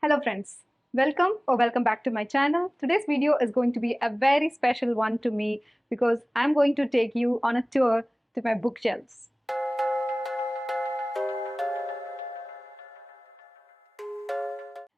Hello friends, welcome back to my channel. Today's video is going to be a very special one to me because I'm going to take you on a tour to my bookshelves.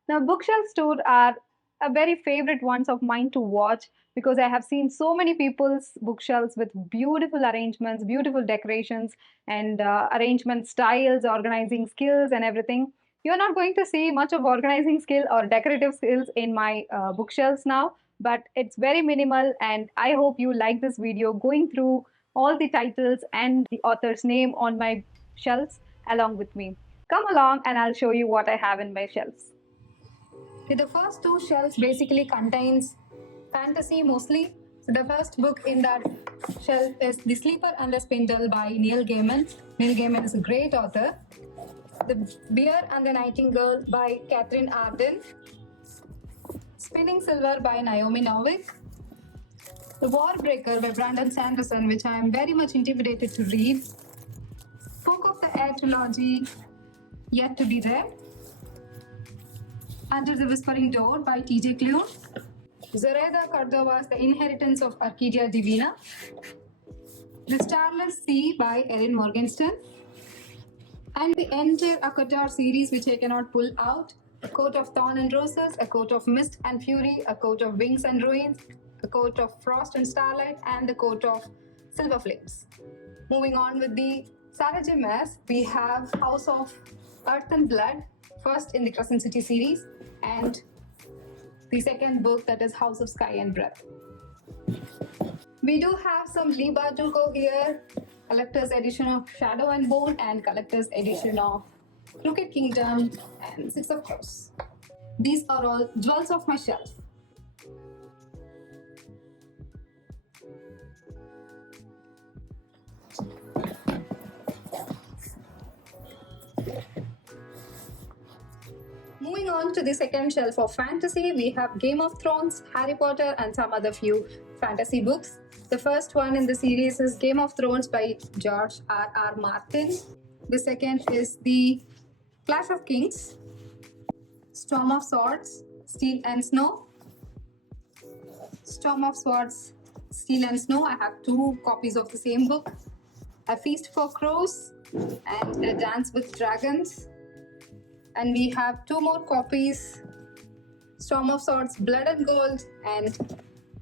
Now bookshelves tour are a very favorite ones of mine to watch because I have seen so many people's bookshelves with beautiful arrangements, beautiful decorations and arrangement styles, organizing skills and everything. You're not going to see much of organizing skill or decorative skills in my bookshelves now, but it's very minimal and I hope you like this video going through all the titles and the author's name on my shelves along with me. Come along and I'll show you what I have in my shelves. The first two shelves basically contains fantasy mostly. So the first book in that shelf is The Sleeper and the Spindle by Neil Gaiman. Neil Gaiman is a great author. The Bear and the Nightingale by Catherine Arden. Spinning Silver by Naomi Novik. The Warbreaker by Brandon Sanderson, which I am very much intimidated to read. Folk of the Air trilogy, yet to be read. Under the Whispering Door by T.J. Klune. Zoraida Cordova's The Inheritance of Arcadia Divina. The Starless Sea by Erin Morgenstern. And the entire Akatar series, which I cannot pull out. A Coat of Thorn and Roses, A Coat of Mist and Fury, A Coat of Wings and Ruins, A Coat of Frost and Starlight, and The Coat of Silver Flames. Moving on with the Sarah Mess, we have House of Earth and Blood, first in the Crescent City series, and the second book, that is House of Sky and Breath. We do have some Lee Bardugo here, collector's edition of Shadow and Bone and collector's edition of Crooked Kingdom and Six of Crows. These are all jewels of my shelf. Moving on to the second shelf of fantasy, we have Game of Thrones, Harry Potter, and some other few fantasy books. The first one in the series is Game of Thrones by George R.R. Martin. The second is the Clash of Kings, Storm of Swords, Steel and Snow. Storm of Swords, Steel and Snow. I have two copies of the same book. A Feast for Crows and A Dance with Dragons. And we have two more copies, Storm of Swords, Blood and Gold, and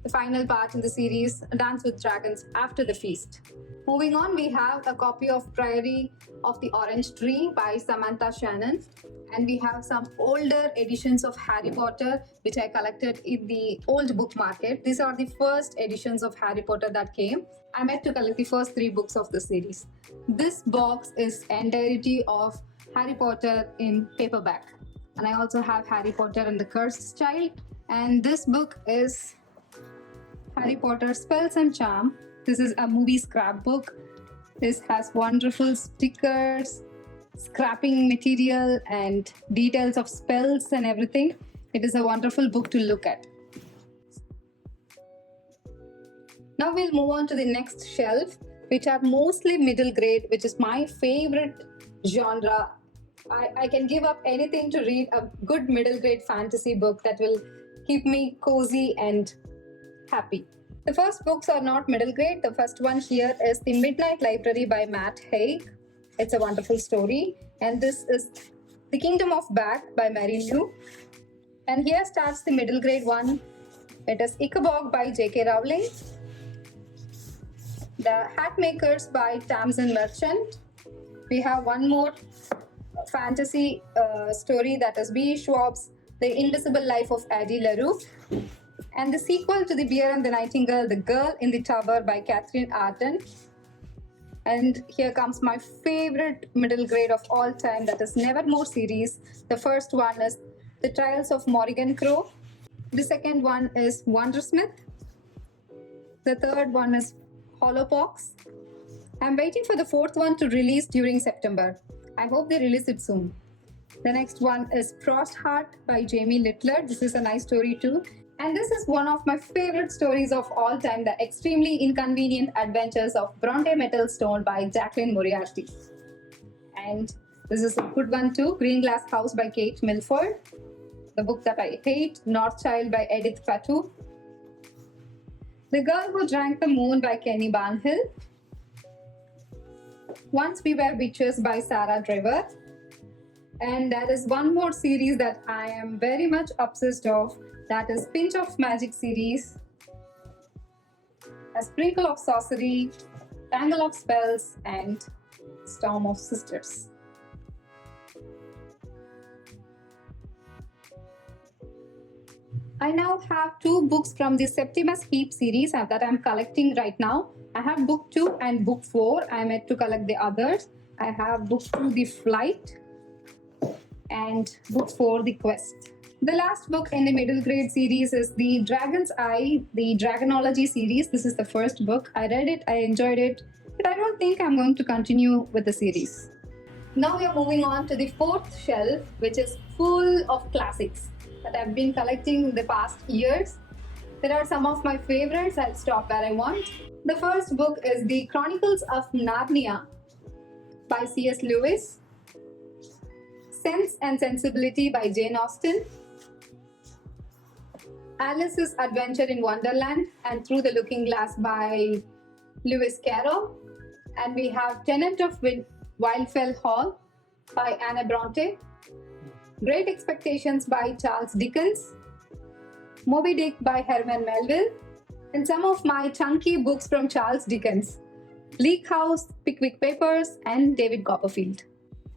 the final part in the series, A Dance with Dragons After the Feast. Moving on, we have a copy of Priory of the Orange Tree by Samantha Shannon. And we have some older editions of Harry Potter, which I collected in the old book market. These are the first editions of Harry Potter that came. I meant to collect the first three books of the series. This box is entirety of Harry Potter in paperback. And I also have Harry Potter and the Cursed Child. And this book is Harry Potter Spells and Charm. This is a movie scrapbook. This has wonderful stickers, scrapping material, and details of spells and everything. It is a wonderful book to look at. Now we'll move on to the next shelf, which are mostly middle grade, which is my favorite genre. I can give up anything to read a good middle grade fantasy book that will keep me cozy and happy. The first books are not middle grade. The first one here is The Midnight Library by Matt Haig. It's a wonderful story. And this is The Kingdom of Bad by Mary Lou. And here starts the middle grade one. It is Ichabod by J.K. Rowling. The Hatmakers by Tamsin Merchant. We have one more fantasy story, that is B. Schwab's The Invisible Life of Addie LaRue. And the sequel to The Bear and the Nightingale, The Girl in the Tower by Catherine Arden. And here comes my favorite middle grade of all time, that is Nevermore series. The first one is The Trials of Morrigan Crow. The second one is Wondersmith. The third one is Hollowpox. I'm waiting for the fourth one to release during September. I hope they release it soon. The next one is Frostheart by Jamie Littler. This is a nice story too. And this is one of my favorite stories of all time, The Extremely Inconvenient Adventures of Bronte Metalstone by Jacqueline Moriarty. And this is a good one too, Green Glass House by Kate Milford. The Book That I Hate, North Child by Edith Fatu, The Girl Who Drank the Moon by Kenny Barnhill, Once We Were Witches by Sarah Driver, and there is one more series that I am very much obsessed of, that is Pinch of Magic series, A Sprinkle of Sorcery, Tangle of Spells, and Storm of Sisters. I now have two books from the Septimus Heap series that I'm collecting right now. I have book 2 and book 4. I'm yet to collect the others. I have book 2, The Flight, and book 4, The Quest. The last book in the middle grade series is The Dragon's Eye, the Dragonology series. This is the first book. I read it, I enjoyed it, but I don't think I'm going to continue with the series. Now we are moving on to the fourth shelf, which is full of classics that I've been collecting in the past years. There are some of my favorites. I'll stop where I want. The first book is The Chronicles of Narnia by C.S. Lewis, Sense and Sensibility by Jane Austen, Alice's Adventure in Wonderland and Through the Looking Glass by Lewis Carroll, and we have Tenant of Wildfell Hall by Anne Bronte, Great Expectations by Charles Dickens, Moby Dick by Herman Melville, and some of my chunky books from Charles Dickens, Bleak House, Pickwick Papers, and David Copperfield.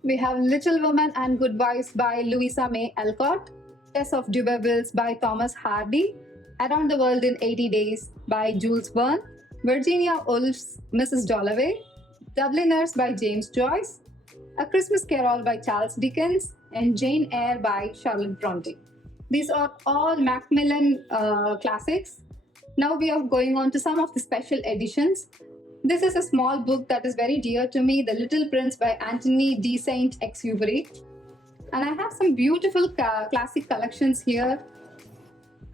We have Little Women and Good Wives by Louisa May Alcott, Tess of D'Urbervilles by Thomas Hardy, Around the World in 80 Days by Jules Verne, Virginia Woolf's Mrs. Dalloway, Dubliners by James Joyce, A Christmas Carol by Charles Dickens, and Jane Eyre by Charlotte Bronte. These are all Macmillan classics. Now we are going on to some of the special editions. This is a small book that is very dear to me, The Little Prince by Anthony de Saint-Exupéry. And I have some beautiful classic collections here.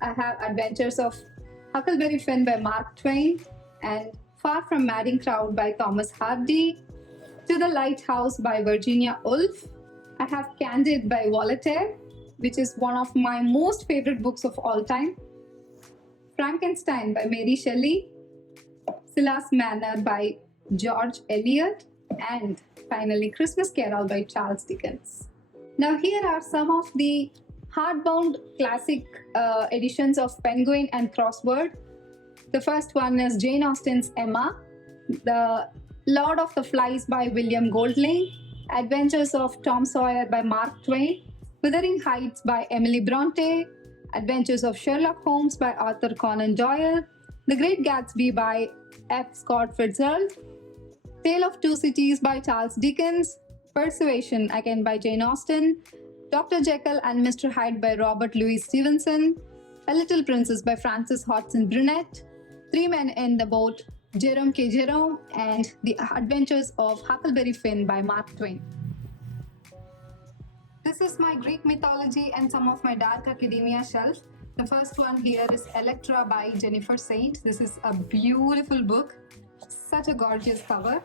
I have Adventures of Huckleberry Finn by Mark Twain, and Far From Madding Crowd by Thomas Hardy, To the Lighthouse by Virginia Woolf. I have Candide by Voltaire, which is one of my most favorite books of all time. Frankenstein by Mary Shelley, Silas Manor by George Eliot, and finally Christmas Carol by Charles Dickens. Now here are some of the hardbound classic editions of Penguin and Crossword. The first one is Jane Austen's Emma, The Lord of the Flies by William Golding, Adventures of Tom Sawyer by Mark Twain, Wuthering Heights by Emily Bronte, Adventures of Sherlock Holmes by Arthur Conan Doyle, The Great Gatsby by F. Scott Fitzgerald, Tale of Two Cities by Charles Dickens, Persuasion again by Jane Austen, Dr. Jekyll and Mr. Hyde by Robert Louis Stevenson, A Little Princess by Frances Hodgson Burnett, Three Men in the Boat, Jerome K. Jerome, and The Adventures of Huckleberry Finn by Mark Twain. This is my Greek mythology and some of my dark academia shelf. The first one here is Electra by Jennifer Saint. This is a beautiful book, such a gorgeous cover.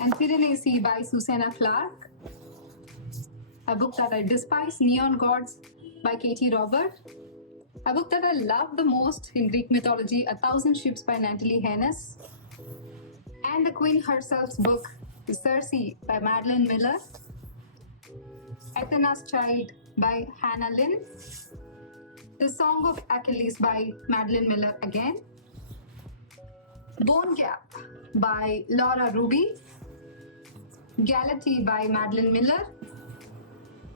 And Piranesi by Susanna Clarke. A book that I despise, Neon Gods by Katie Robert. A book that I love the most in Greek mythology, A Thousand Ships by Natalie Hennes. And the Queen herself's book, Circe by Madeline Miller. Athena's Child by Hannah Lynn. The Song of Achilles by Madeline Miller again. Bone Gap by Laura Ruby. Galatea by Madeline Miller.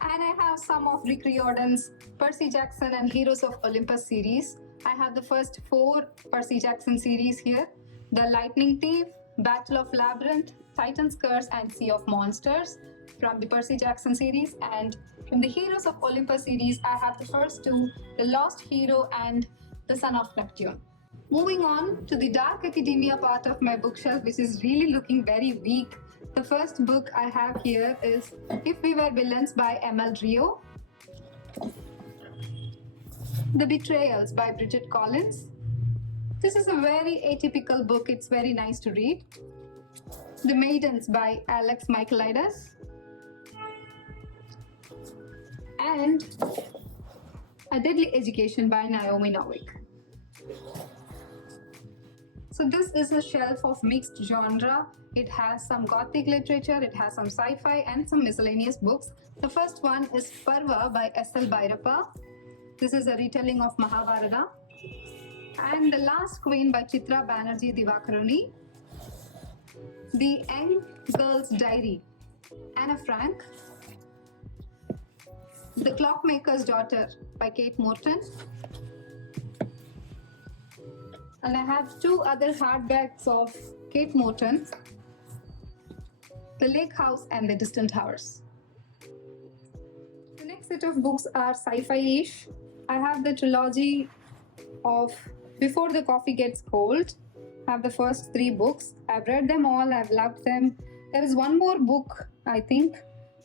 And I have some of Rick Riordan's Percy Jackson and Heroes of Olympus series. I have the first 4 Percy Jackson series here. The Lightning Thief, Battle of Labyrinth, Titan's Curse, and Sea of Monsters from the Percy Jackson series. And from the Heroes of Olympus series, I have the first 2, The Lost Hero and The Son of Neptune. Moving on to the dark academia part of my bookshelf, which is really looking very weak. The first book I have here is If We Were Villains by M.L. Rio. The Betrayals by Bridget Collins. This is a very atypical book. It's very nice to read. The Maidens by Alex Michaelides. And A Deadly Education by Naomi Novik. So this is a shelf of mixed genre. It has some gothic literature, it has some sci-fi and some miscellaneous books. The first one is Parva by S.L. Bhairappa. This is a retelling of Mahabharata. And The Last Queen by Chitra Banerjee Divakaruni. The Young Girl's Diary, Anna Frank. The Clockmaker's Daughter by Kate Morton. And I have two other hardbacks of Kate Morton, The Lake House and The Distant Hours. The next set of books are sci-fi-ish. I have the trilogy of Before the Coffee Gets Cold. I have the first 3 books. I've read them all, I've loved them. There is one more book, I think,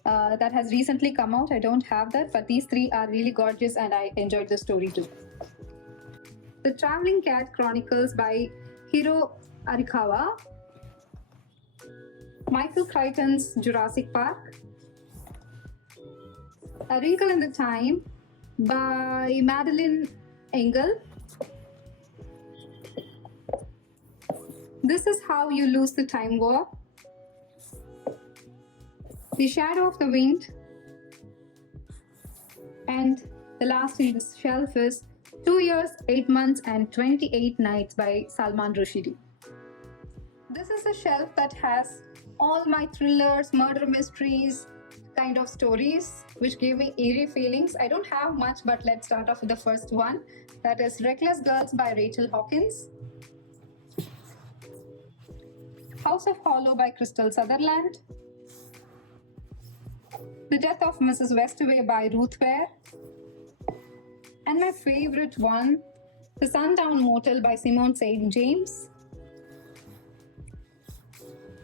that has recently come out. I don't have that, but these 3 are really gorgeous and I enjoyed the story too. The Traveling Cat Chronicles by Hiro Arikawa. Michael Crichton's Jurassic Park. A Wrinkle in the Time by Madeline Engel. This Is How You Lose the Time War. The Shadow of the Wind. And the last in this shelf is 2 years, 8 months and 28 nights by Salman Rushdie. This is a shelf that has all my thrillers, murder mysteries kind of stories which give me eerie feelings. I don't have much, but let's start off with the first one. That is Reckless Girls by Rachel Hawkins. House of Hollow by Crystal Sutherland. The Death of Mrs. Westaway by Ruth Ware. And my favorite one, The Sundown Motel by Simone St. James.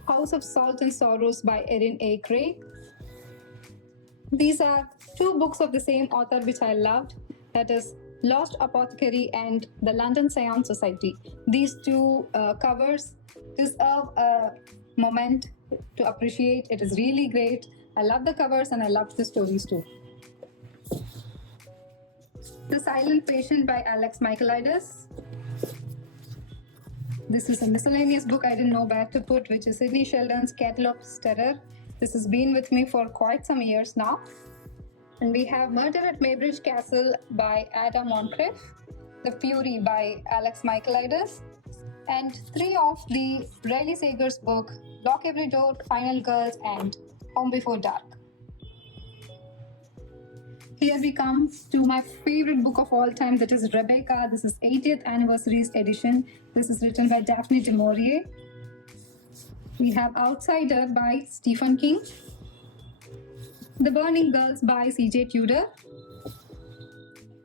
House of Salt and Sorrows by Erin A. Craig. These are 2 books of the same author which I loved. That is Lost Apothecary and The London Seance Society. These 2 covers deserve a moment to appreciate. It is really great. I love the covers and I loved the stories too. The Silent Patient by Alex Michaelides. This is a miscellaneous book I didn't know where to put, which is Sidney Sheldon's Catalog's Terror. This has been with me for quite some years now. And we have Murder at Maybridge Castle by Ada Moncrief, The Fury by Alex Michaelides, and 3 of the Riley Sager's book, Lock Every Door, Final Girls, and Home Before Dark. Here we come to my favorite book of all time, that is Rebecca. This is 80th Anniversary's edition. This is written by Daphne du Maurier. We have Outsider by Stephen King. The Burning Girls by C.J. Tudor.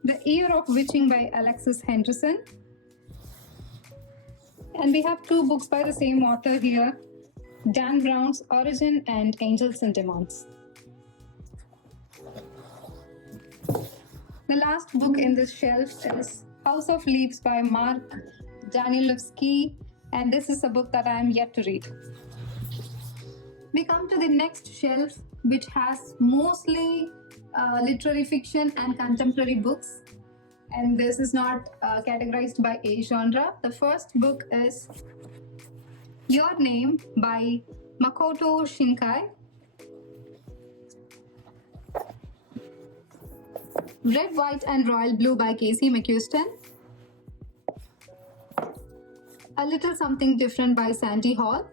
The Year of Witching by Alexis Henderson. And we have 2 books by the same author here, Dan Brown's Origin and Angels and Demons. The last book in this shelf is House of Leaves by Mark Danielewski, and this is a book that I am yet to read. We come to the next shelf, which has mostly literary fiction and contemporary books, and this is not categorized by a genre. The first book is Your Name by Makoto Shinkai. Red, White and Royal Blue by Casey McQuiston. A Little Something Different by Sandy Hall.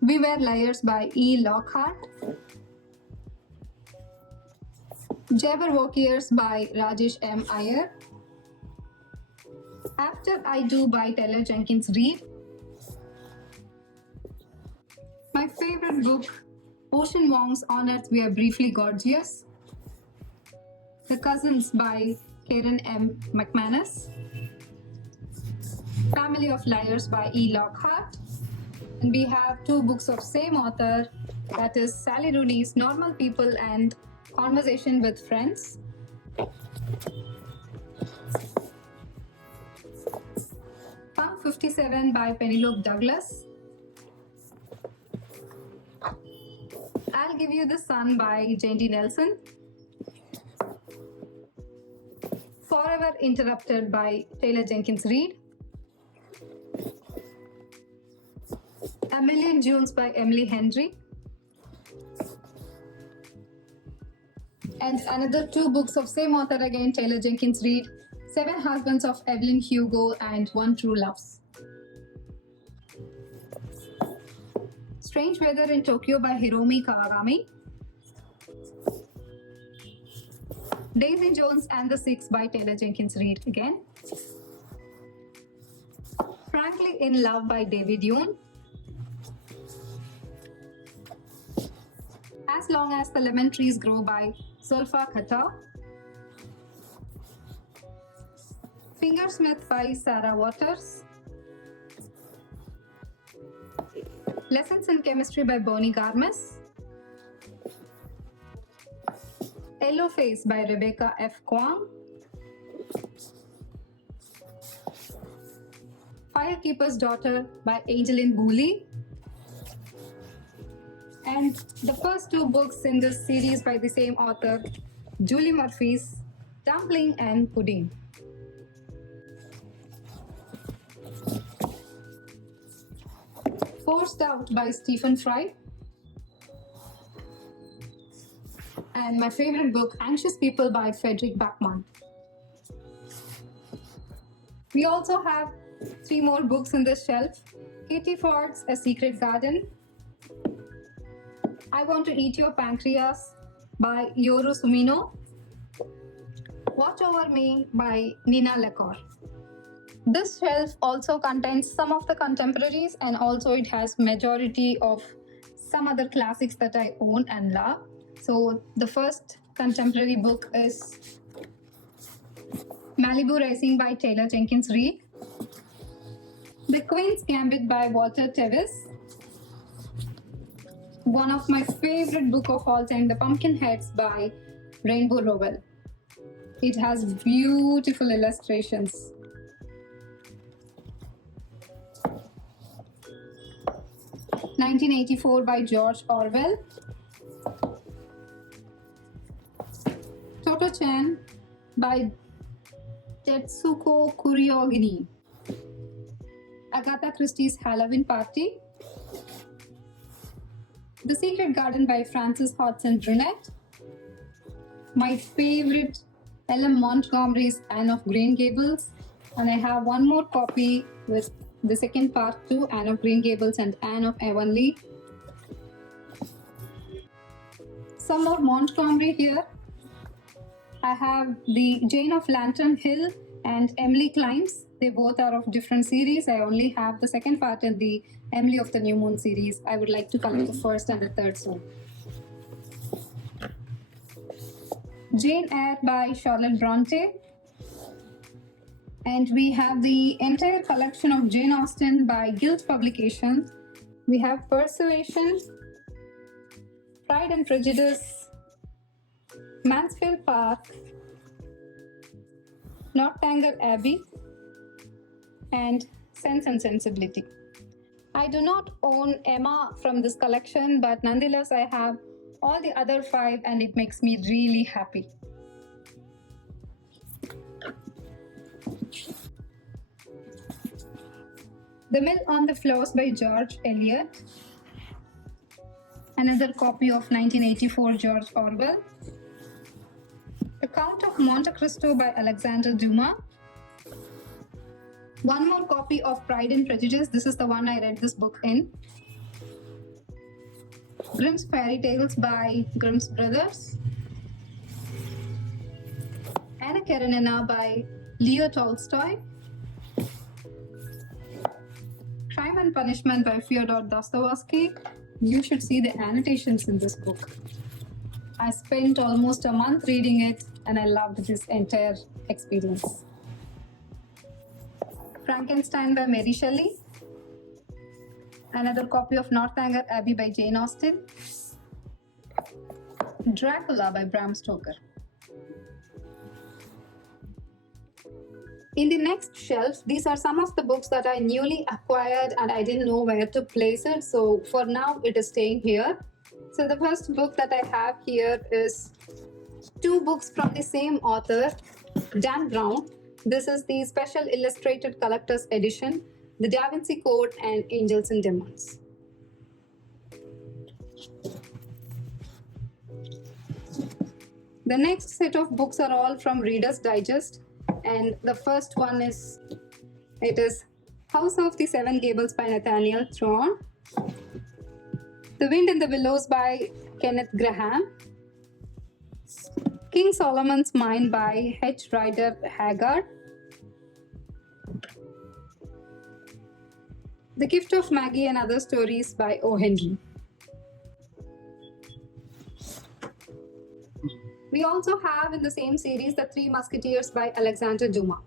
We Were Liars by E. Lockhart. Jabberwockiers by Rajesh M. Iyer. After I Do by Taylor Jenkins Reid. My favorite book, Ocean Wong's On Earth We Are Briefly Gorgeous. The Cousins by Karen M. McManus. Family of Liars by E. Lockhart. And we have 2 books of same author, that is Sally Rooney's Normal People and Conversation with Friends. Punk 57 by Penelope Douglas. I'll Give You the Sun by Jandy Nelson. Forever Interrupted by Taylor Jenkins Reid. A Million Junes by Emily Henry. And another 2 books of same author again, Taylor Jenkins Reid, 7 Husbands of Evelyn Hugo and 1 True Loves. Strange Weather in Tokyo by Hiromi Kawagami. Daisy Jones and the Six by Taylor Jenkins Reid again. Frankly in Love by David Yoon. As Long as the Lemon Trees Grow by Zulfa Khattar. Fingersmith by Sarah Waters. Lessons in Chemistry by Bonnie Garmis. Yellow Face by Rebecca F. Kwong. Firekeeper's Daughter by Angeline Booley. And the first 2 books in this series by the same author, Julie Murphy's Dumpling and Pudding. Forced Out by Stephen Fry. And my favorite book, Anxious People by Frederick Backman. We also have 3 more books in this shelf. Katie Ford's A Secret Garden. I Want to Eat Your Pancreas by Yoru Sumino. Watch Over Me by Nina Lecor. This shelf also contains some of the contemporaries, and also it has majority of some other classics that I own and love. So the first contemporary book is Malibu Rising by Taylor Jenkins Reid. The Queen's Gambit by Walter Tevis. One of my favorite book of all time, The Pumpkinheads by Rainbow Rowell. It has beautiful illustrations. "1984" by George Orwell. Toto-chan by Tetsuko Kuryogini. Agatha Christie's Halloween Party. The Secret Garden by Frances Hodgson Burnett. My favorite, L.M. Montgomery's Anne of Green Gables. And I have one more copy with the second part too, Anne of Green Gables and Anne of Avonlea. Some more Montgomery here. I have the Jane of Lantern Hill and Emily Climbs. They both are of different series. I only have the second part in the Emily of the New Moon series. I would like to collect the first and the third soon. Jane Eyre by Charlotte Bronte. And we have the entire collection of Jane Austen by Guild Publications. We have Persuasion, Pride and Prejudice, Mansfield Park, Northanger Abbey, and Sense and Sensibility. I do not own Emma from this collection, but nonetheless I have all the other 5 and it makes me really happy. The Mill on the Floors by George Eliot. Another copy of 1984 George Orwell. The Count of Monte Cristo by Alexander Dumas. One more copy of Pride and Prejudice. This is the one I read this book in. Grimm's Fairy Tales by Grimm's Brothers. Anna Karenina by Leo Tolstoy. Crime and Punishment by Fyodor Dostoevsky. You should see the annotations in this book. I spent almost a month reading it and I loved this entire experience. Frankenstein by Mary Shelley. Another copy of Northanger Abbey by Jane Austen. Dracula by Bram Stoker. In the next shelf, these are some of the books that I newly acquired and I didn't know where to place it. So for now, it is staying here. So the first book that I have here is 2 books from the same author, Dan Brown. This is the special illustrated collector's edition, The Da Vinci Code and Angels and Demons. The next set of books are all from Reader's Digest, and the first one is House of the Seven Gables by Nathaniel Thorne, The Wind in the Willows by Kenneth Graham, King Solomon's Mine by H. Rider Haggard, The Gift of Maggie and Other Stories by O. Henry. We also have in the same series The Three Musketeers by Alexander Dumas.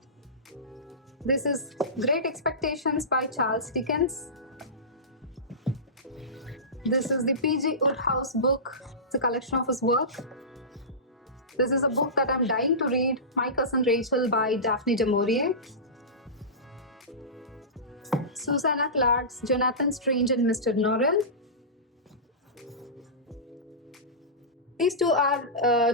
This is Great Expectations by Charles Dickens. This is the P.G. Wodehouse book. It's a collection of his work. This is a book that I'm dying to read, My Cousin Rachel by Daphne du Maurier. Susanna Clarke's Jonathan Strange and Mr. Norrell. These two are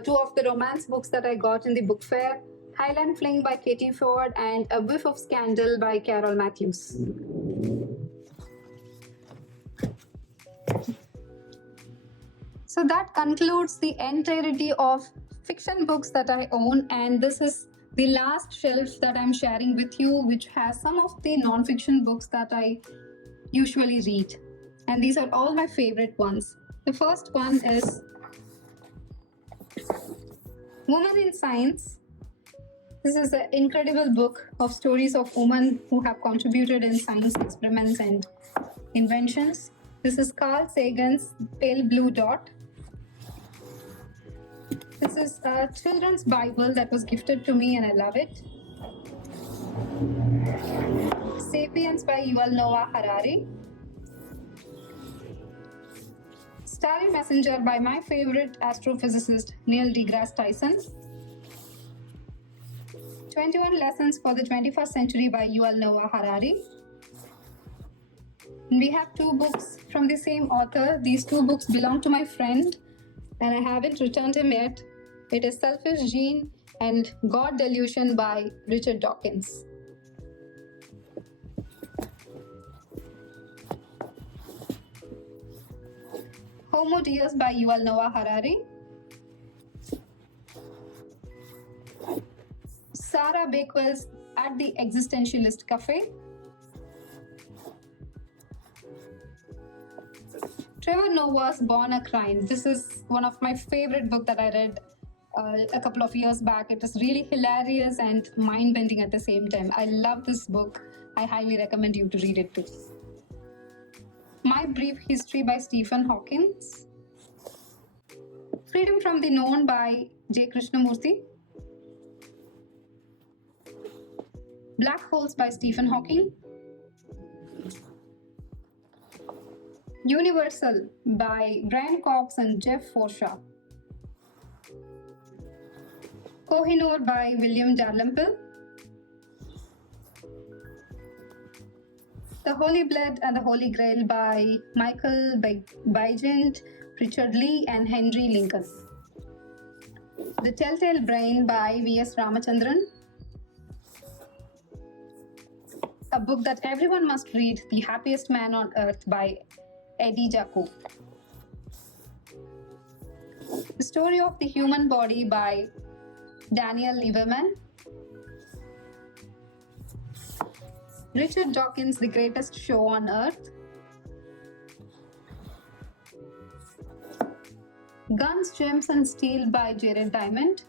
two of the romance books that I got in the book fair. Highland Fling by Katie Ford and A Whiff of Scandal by Carol Matthews. So that concludes the entirety of fiction books that I own, and this is the last shelf that I'm sharing with you, which has some of the non-fiction books that I usually read. And these are all my favorite ones. The first one is Women in Science. This is an incredible book of stories of women who have contributed in science experiments and inventions. This is Carl Sagan's Pale Blue Dot. This is a children's Bible that was gifted to me and I love it. Sapiens by Yuval Noah Harari. Starry Messenger by my favorite astrophysicist Neil deGrasse Tyson. 21 Lessons for the 21st Century by Yuval Noah Harari. We have two books from the same author. These two books belong to my friend and I haven't returned him yet. It is Selfish Gene and God Delusion by Richard Dawkins. Homo Deus by Yuval Noah Harari. Sarah Bakewell's At the Existentialist Cafe. Trevor Noah's Born a Crime. This is one of my favorite books that I read a couple of years back. It is really hilarious and mind-bending at the same time. I love this book. I highly recommend you to read it too. My Brief History by Stephen Hawking. Freedom from the Known by J. Krishnamurti. Black Holes by Stephen Hawking. Universal by Brian Cox and Jeff Forshaw. Kohinoor by William Dalrymple. The Holy Blood and the Holy Grail by Michael Bygent, Richard Lee, and Henry Lincoln. The Telltale Brain by V.S. Ramachandran. A book that everyone must read, The Happiest Man on Earth by Eddie Jacob. The Story of the Human Body by Daniel Lieberman. Richard Dawkins' The Greatest Show on Earth. Guns, Gems and Steel by Jared Diamond.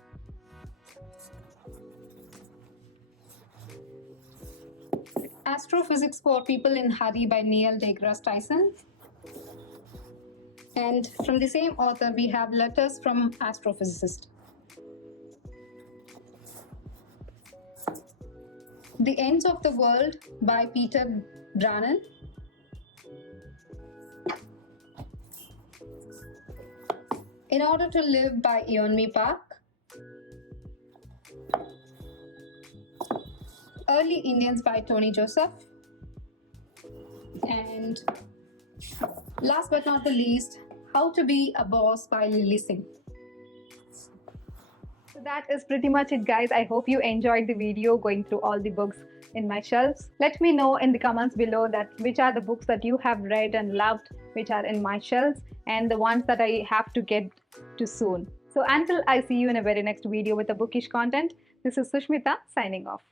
Astrophysics for People in Hurry by Neil deGrasse Tyson. And from the same author, we have Letters from Astrophysicist. The Ends of the World by Peter Brannan. In Order to Live by Yeonmi Park. Early Indians by Tony Joseph. And last but not the least, How to Be a Boss by Lily Singh. So that is pretty much it, guys. I hope you enjoyed the video going through all the books in my shelves. Let me know in the comments below that which are the books that you have read and loved, which are in my shelves, and the ones that I have to get to soon. So until I see you in a very next video with a bookish content, this is Sushmita signing off.